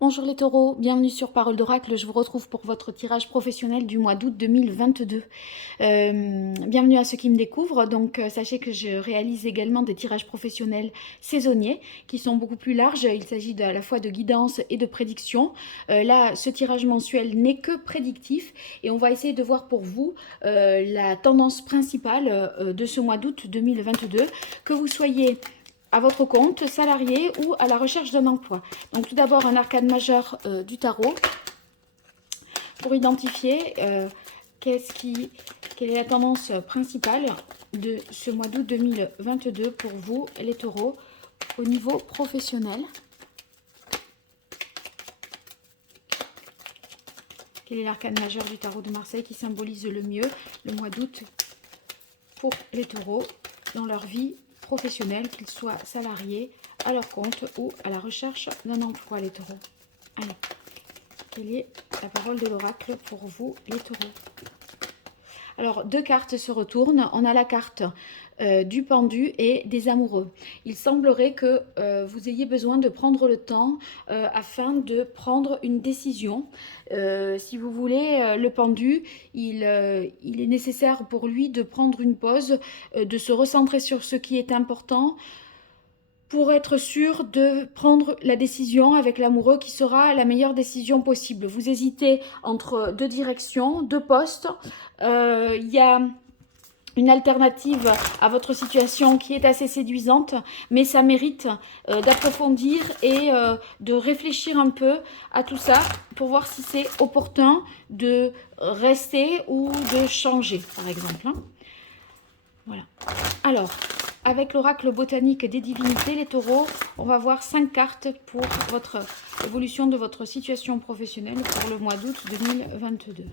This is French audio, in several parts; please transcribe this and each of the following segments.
Bonjour les taureaux, bienvenue sur Parole d'Oracle, je vous retrouve pour votre tirage professionnel du mois d'août 2022. Bienvenue à ceux qui me découvrent, donc sachez que je réalise également des tirages professionnels saisonniers qui sont beaucoup plus larges, il s'agit à la fois de guidance et de prédiction. Là, ce tirage mensuel n'est que prédictif et on va essayer de voir pour vous la tendance principale de ce mois d'août 2022, que vous soyez à votre compte, salarié ou à la recherche d'un emploi. Donc tout d'abord un arcane majeur du tarot pour identifier quelle est la tendance principale de ce mois d'août 2022 pour vous les taureaux au niveau professionnel. Quel est l'arcane majeur du tarot de Marseille qui symbolise le mieux le mois d'août pour les taureaux dans leur vie professionnelle, qu'ils soient salariés, à leur compte ou à la recherche d'un emploi, les taureaux. Allez, quelle est la parole de l'oracle pour vous, les taureaux? Alors, deux cartes se retournent. On a la carte du pendu et des amoureux. Il semblerait que vous ayez besoin de prendre le temps afin de prendre une décision. Si vous voulez, le pendu, il est nécessaire pour lui de prendre une pause, de se recentrer sur ce qui est important, pour être sûr de prendre la décision avec l'amoureux qui sera la meilleure décision possible. Vous hésitez entre deux directions, deux postes. Il y a une alternative à votre situation qui est assez séduisante, mais ça mérite d'approfondir et de réfléchir un peu à tout ça pour voir si c'est opportun de rester ou de changer, par exemple. Voilà. Alors, avec l'oracle botanique des divinités, les taureaux, on va voir 5 cartes pour votre évolution de votre situation professionnelle pour le mois d'août 2022.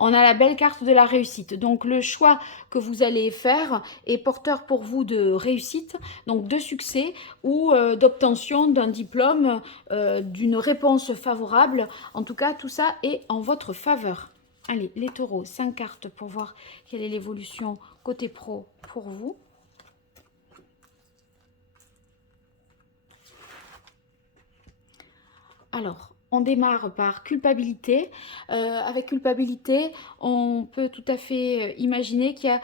On a la belle carte de la réussite. Donc, le choix que vous allez faire est porteur pour vous de réussite, donc de succès ou d'obtention d'un diplôme, d'une réponse favorable. En tout cas, tout ça est en votre faveur. Allez, les taureaux, 5 cartes pour voir quelle est l'évolution côté pro pour vous. Alors, on démarre par culpabilité. Avec culpabilité, on peut tout à fait imaginer qu'il y a...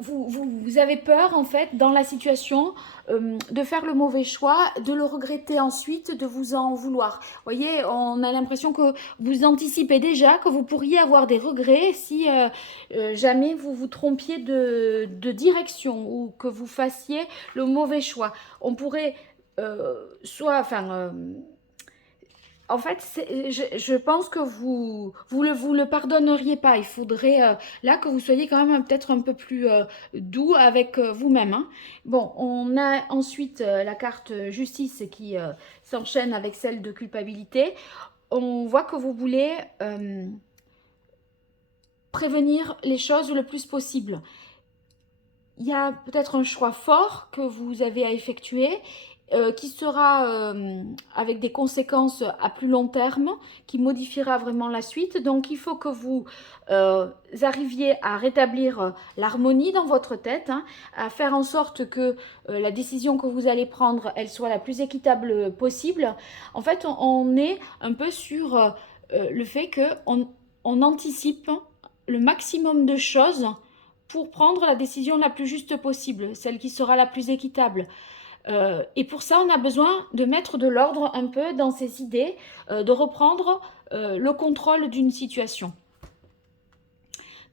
vous avez peur, en fait, dans la situation, de faire le mauvais choix, de le regretter ensuite, de vous en vouloir. Vous voyez, on a l'impression que vous anticipez déjà que vous pourriez avoir des regrets si jamais vous vous trompiez de direction ou que vous fassiez le mauvais choix. On pourrait en fait, je pense que vous le pardonneriez pas. Il faudrait là que vous soyez quand même peut-être un peu plus doux avec vous-même. Hein. Bon, on a ensuite la carte justice qui s'enchaîne avec celle de culpabilité. On voit que vous voulez prévenir les choses le plus possible. Il y a peut-être un choix fort que vous avez à effectuer qui sera avec des conséquences à plus long terme, qui modifiera vraiment la suite. Donc il faut que vous arriviez à rétablir l'harmonie dans votre tête, hein, à faire en sorte que la décision que vous allez prendre, elle soit la plus équitable possible. En fait, on est un peu sur le fait qu'on anticipe le maximum de choses pour prendre la décision la plus juste possible, celle qui sera la plus équitable. Et pour ça, on a besoin de mettre de l'ordre un peu dans ses idées, de reprendre le contrôle d'une situation.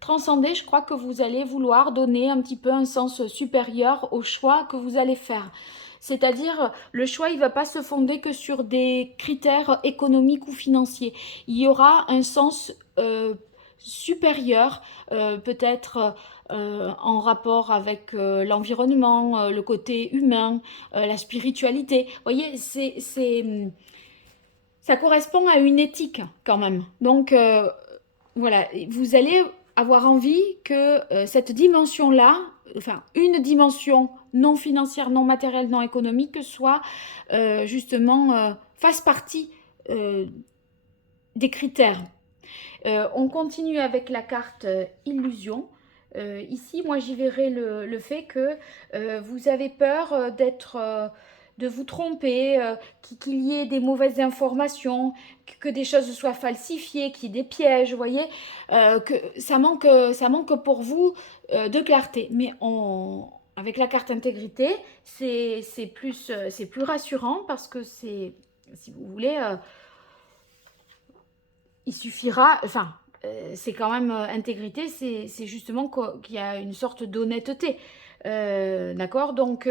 Transcender, je crois que vous allez vouloir donner un petit peu un sens supérieur au choix que vous allez faire. C'est-à-dire, le choix, il ne va pas se fonder que sur des critères économiques ou financiers. Il y aura un sens supérieur, peut-être en rapport avec l'environnement, le côté humain, la spiritualité. Vous voyez, ça correspond à une éthique quand même. Donc, voilà, vous allez avoir envie que cette dimension-là, enfin une dimension non financière, non matérielle, non économique, soit justement fasse partie des critères. On continue avec la carte illusion. Ici, moi, j'y verrai le fait que vous avez peur d'être de vous tromper, qu'il y ait des mauvaises informations, que des choses soient falsifiées, qu'il y ait des pièges, vous voyez, que ça manque pour vous de clarté. Mais avec la carte intégrité, c'est plus rassurant parce que c'est, si vous voulez, il suffira, enfin, c'est quand même intégrité, c'est justement qu'il y a une sorte d'honnêteté. D'accord? Donc,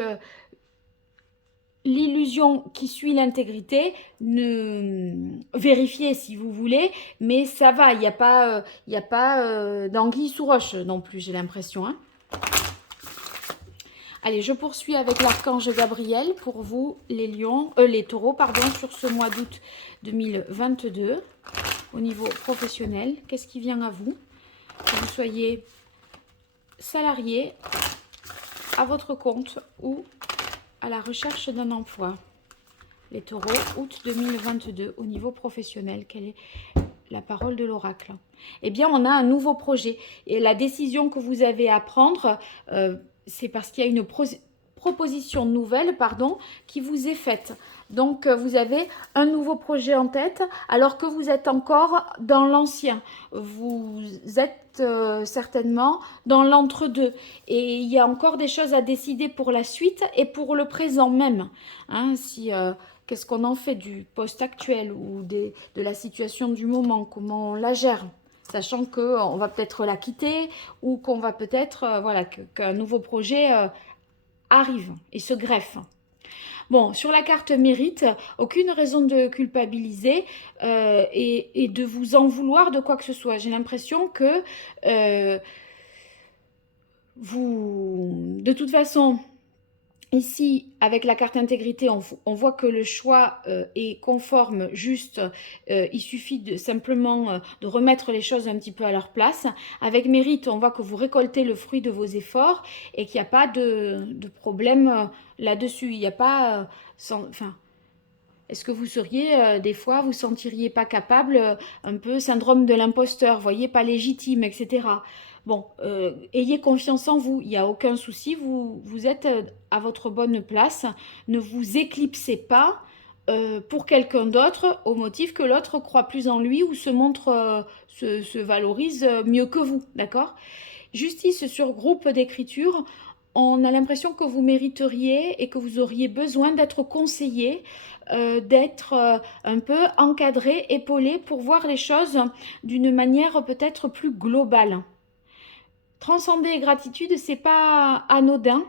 l'illusion qui suit l'intégrité, vérifiez si vous voulez, mais ça va, il n'y a pas d'anguille sous roche non plus, j'ai l'impression. Hein. Allez, je poursuis avec l'archange Gabriel pour vous, les taureaux, pardon, sur ce mois d'août 2022. Au niveau professionnel, qu'est-ce qui vient à vous? Que vous soyez salarié, à votre compte ou à la recherche d'un emploi. Les taureaux, août 2022, au niveau professionnel, quelle est la parole de l'oracle? Eh bien, on a un nouveau projet. Et la décision que vous avez à prendre, c'est parce qu'il y a une proposition nouvelle, qui vous est faite. Donc, vous avez un nouveau projet en tête, alors que vous êtes encore dans l'ancien. Vous êtes certainement dans l'entre-deux. Et il y a encore des choses à décider pour la suite et pour le présent même. Hein, qu'est-ce qu'on en fait du poste actuel ou de la situation du moment, comment on la gère, sachant qu'on va peut-être la quitter ou qu'on va peut-être, voilà, qu'un nouveau projet arrive et se greffe. Bon, sur la carte mérite, aucune raison de culpabiliser et de vous en vouloir de quoi que ce soit. J'ai l'impression que de toute façon, ici, avec la carte intégrité, on voit que le choix est conforme, juste. Il suffit simplement de remettre les choses un petit peu à leur place. Avec mérite, on voit que vous récoltez le fruit de vos efforts et qu'il n'y a pas de problème là-dessus. Il n'y a pas... est-ce que vous seriez, des fois, vous sentiriez pas capable, un peu syndrome de l'imposteur, voyez, pas légitime, etc. Bon, ayez confiance en vous, il n'y a aucun souci, vous êtes à votre bonne place. Ne vous éclipsez pas pour quelqu'un d'autre au motif que l'autre croit plus en lui ou se valorise mieux que vous, d'accord? Justice sur groupe d'écriture, on a l'impression que vous mériteriez et que vous auriez besoin d'être conseillé, d'être un peu encadré, épaulé pour voir les choses d'une manière peut-être plus globale. Transcender gratitude, c'est pas anodin.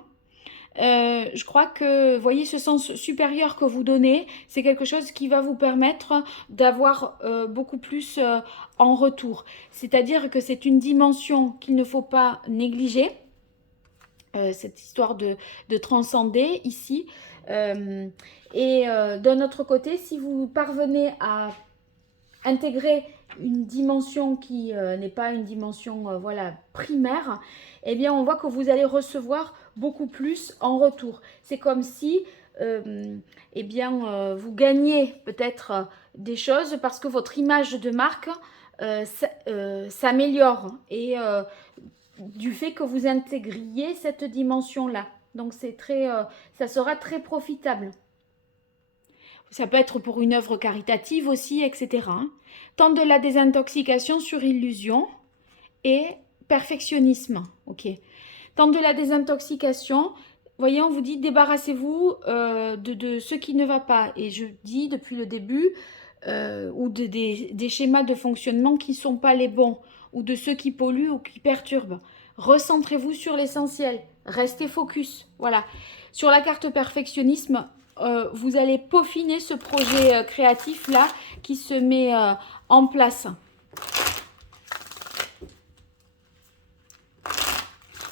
Je crois que, voyez, ce sens supérieur que vous donnez, c'est quelque chose qui va vous permettre d'avoir beaucoup plus en retour. C'est-à-dire que c'est une dimension qu'il ne faut pas négliger, cette histoire de transcender ici. Et d'un autre côté, si vous parvenez à intégrer une dimension qui n'est pas une dimension voilà, primaire, eh bien on voit que vous allez recevoir beaucoup plus en retour. C'est comme si eh bien, vous gagnez peut-être des choses parce que votre image de marque s'améliore et du fait que vous intégriez cette dimension-là. Donc ça sera très profitable. Ça peut être pour une œuvre caritative aussi, etc. Temps de la désintoxication sur illusion et perfectionnisme. Ok. Temps de la désintoxication, voyez, on vous dit débarrassez-vous de ce qui ne va pas. Et je dis depuis le début, ou des schémas de fonctionnement qui ne sont pas les bons, ou de ceux qui polluent ou qui perturbent. Recentrez-vous sur l'essentiel. Restez focus. Voilà. Sur la carte perfectionnisme, vous allez peaufiner ce projet créatif-là qui se met en place.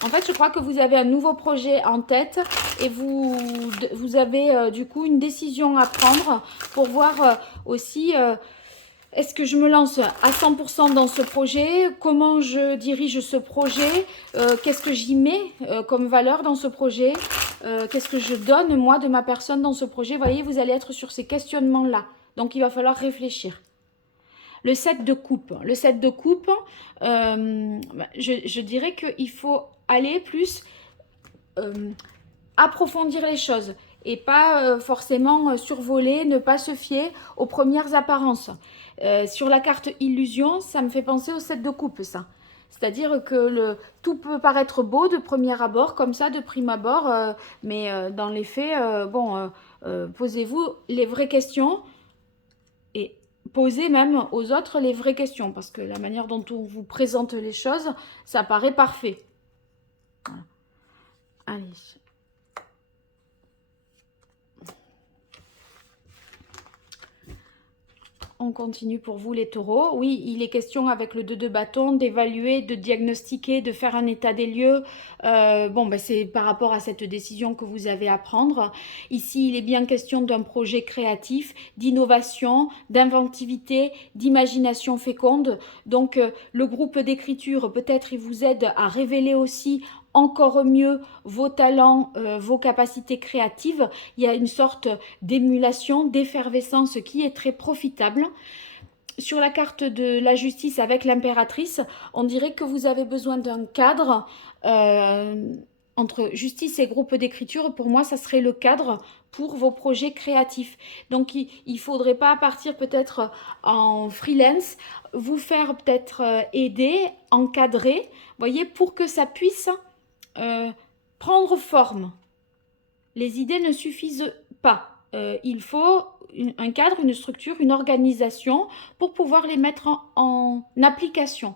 En fait, je crois que vous avez un nouveau projet en tête et vous avez du coup une décision à prendre pour voir aussi est-ce que je me lance à 100% dans ce projet, comment je dirige ce projet, qu'est-ce que j'y mets comme valeur dans ce projet, qu'est-ce que je donne moi de ma personne dans ce projet. Vous voyez, vous allez être sur ces questionnements-là. Donc, il va falloir réfléchir. Le 7 de coupe. Le 7 de coupe, je dirais qu'il faut aller plus approfondir les choses et pas forcément survoler, ne pas se fier aux premières apparences. Sur la carte illusion, ça me fait penser au 7 de coupe, ça. C'est-à-dire que tout peut paraître beau de premier abord, comme ça, de prime abord, mais dans les faits, posez-vous les vraies questions et posez même aux autres les vraies questions, parce que la manière dont on vous présente les choses, ça paraît parfait. Voilà. Allez. On continue pour vous les taureaux. Oui, il est question avec le 2 de bâton d'évaluer, de diagnostiquer, de faire un état des lieux. C'est par rapport à cette décision que vous avez à prendre. Ici, il est bien question d'un projet créatif, d'innovation, d'inventivité, d'imagination féconde. Donc, le groupe d'écriture, peut-être, il vous aide à révéler aussi encore mieux vos talents, vos capacités créatives. Il y a une sorte d'émulation, d'effervescence qui est très profitable. Sur la carte de la justice avec l'impératrice, on dirait que vous avez besoin d'un cadre entre justice et groupe d'écriture. Pour moi, ça serait le cadre pour vos projets créatifs. Donc, il ne faudrait pas partir peut-être en freelance, vous faire peut-être aider, encadrer, voyez, pour que ça puisse prendre forme. Les idées ne suffisent pas. Il faut un cadre, une structure, une organisation pour pouvoir les mettre en application.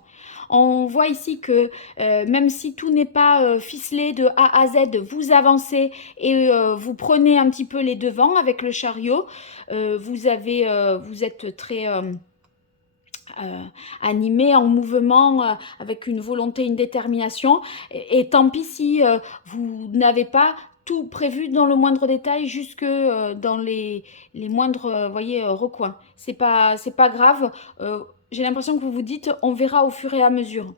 On voit ici que même si tout n'est pas ficelé de A à Z, vous avancez et vous prenez un petit peu les devants avec le chariot. Vous êtes très animé, en mouvement, avec une volonté, une détermination. Et tant pis si vous n'avez pas tout prévu dans le moindre détail, jusque dans les moindres recoins. C'est pas grave. J'ai l'impression que vous vous dites, on verra au fur et à mesure.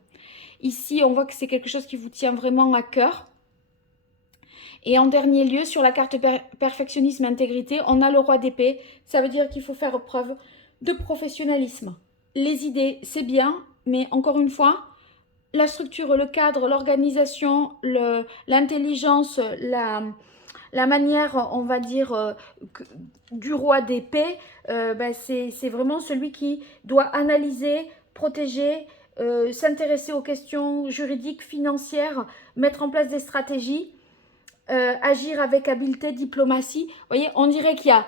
Ici, on voit que c'est quelque chose qui vous tient vraiment à cœur. Et en dernier lieu, sur la carte perfectionnisme et intégrité, on a le roi d'épée. Ça veut dire qu'il faut faire preuve de professionnalisme. Les idées, c'est bien, mais encore une fois, la structure, le cadre, l'organisation, l'intelligence, la manière, on va dire, du roi d'épée, c'est vraiment celui qui doit analyser, protéger, s'intéresser aux questions juridiques, financières, mettre en place des stratégies, agir avec habileté, diplomatie. Vous voyez, on dirait qu'il y a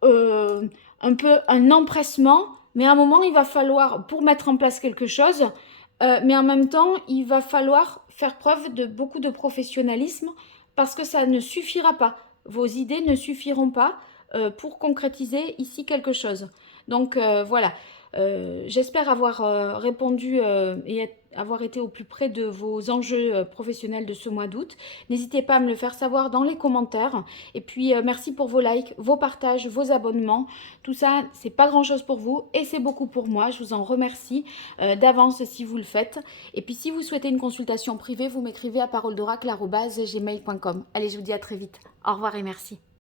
un peu un empressement, mais à un moment, il va falloir, pour mettre en place quelque chose, mais en même temps, il va falloir faire preuve de beaucoup de professionnalisme, parce que ça ne suffira pas. Vos idées ne suffiront pas pour concrétiser ici quelque chose. Donc voilà, j'espère avoir répondu et avoir été au plus près de vos enjeux professionnels de ce mois d'août. N'hésitez pas à me le faire savoir dans les commentaires. Et puis merci pour vos likes, vos partages, vos abonnements. Tout ça, c'est pas grand chose pour vous et c'est beaucoup pour moi. Je vous en remercie d'avance si vous le faites. Et puis si vous souhaitez une consultation privée, vous m'écrivez à paroledoracle@gmail.com. Allez, je vous dis à très vite. Au revoir et merci.